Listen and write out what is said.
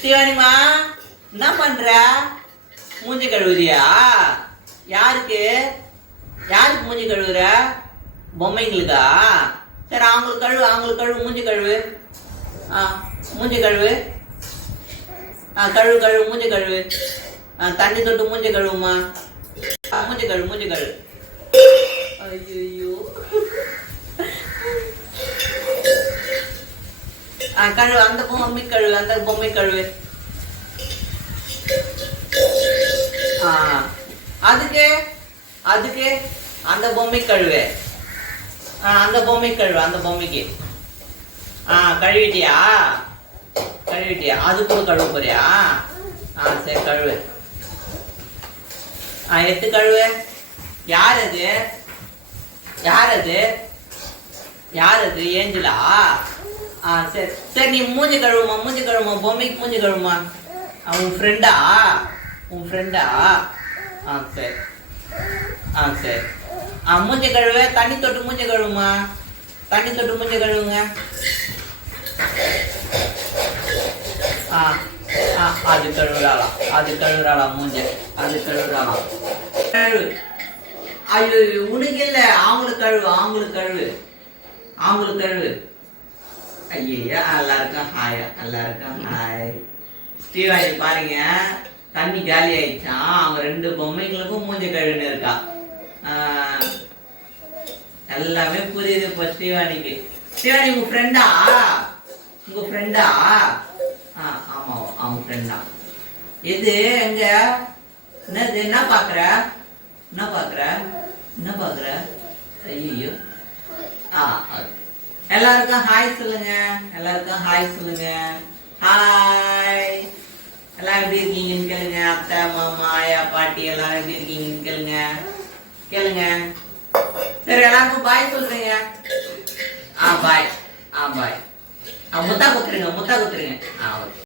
சிவானிமா என்ன பண்ற? மூஞ்சி கழுவுறியா? யாருக்கு? யாருக்கு மூஞ்சி கழுவுற? பொம்மைங்களுக்கா? சரி அவங்களுக்கு கழுவு அவங்களுக்கு கழுவு மூஞ்சி கழுவு. ஆ மூஞ்சி கழுவு. ஆ கழுவு கழுவு மூஞ்சி கழுவு. ஆ தண்ணி தொட்டு மூஞ்சி கழுவுமா? மூஞ்சி கழுவு மூஞ்சி கழுவு. ஐயோ கழுவு அந்த பொம்மை கழுவு அந்த பொம்மை கழுவு. ஆ அதுக்கு அதுக்கு அந்த பொம்மை கழுவு. ஆ அந்த பொம்மை கழுவு அந்த பொம்மைக்கு. ஆ கழுவிட்டியா? கழுவிட்டியா? அது கூட கழுவ போறியா? ஆ சரி கழுவு. ஆ எத்து கழுவு. யார் அது? யார் அது? யார் அது? ஏஞ்சலா? ஆ சரி. சரி நீ மூஞ்சி கழுவுமா மூஞ்சி கழுவுமா பொம்மைக்கு மூஞ்சி கழுவுமா? உன் ஃப்ரெண்டா உன் ஃப்ரெண்டா ஆ சரி. ஆ சரி. ஆ மூஞ்சி கழுவு தண்ணி தொட்டு மூஞ்சி கழுவுமா? தண்ணி தொட்டு மூஞ்சி கழுவுங்க. ஆ ஆ அது கழுவுறாளா அது கழுவுறாளா மூஞ்ச அது கழுவுறாளா. கழுவு. ஐயோ உனக்கு இல்லை அவங்களுக்கு கழுவு அவங்களுக்கு கழுவு. அவங்களுக்கு கழுவு. ஐயா எல்லாருக்கும் ஹாய் எல்லாருக்கும் ஹாய் ஸ்ரீவாணி பாருங்க. தண்ணி காலி ஆயிடுச்சான் அவங்க ரெண்டு பொம்மைங்களுக்கும் மூஞ்சி கழுவுன்னு இருக்கா. எல்லாமே புரியுது இப்போ ஸ்ரீவாணிக்கு. ஸ்ரீவாணி உங்க ஃப்ரெண்டா உங்க ஃப்ரெண்டா ஆ ஆமா அவங்க ஃப்ரெண்டா இது எங்க? என்னது என்ன பாக்குற? என்ன பாக்குற? என்ன பாக்குற? ஐயோ ஆ. எல்லாருக்கும் ஹாய் சொல்லுங்க. எல்லாருக்கும் ஹாய் சொல்லுங்க. ஹாய் எல்லாம் எப்படி இருக்கீங்கன்னு கேளுங்க. அத்தை மாமா ஆயா பாட்டி எல்லாரும் எப்படி இருக்கீங்கன்னு கேளுங்க. கேளுங்க. சரி எல்லாருக்கும் பாய் சொல்றீங்க. ஆ பாய் ஆ பாய் முத்தா குத்துருங்க முத்தா குத்துருங்க. ஆ ஓகே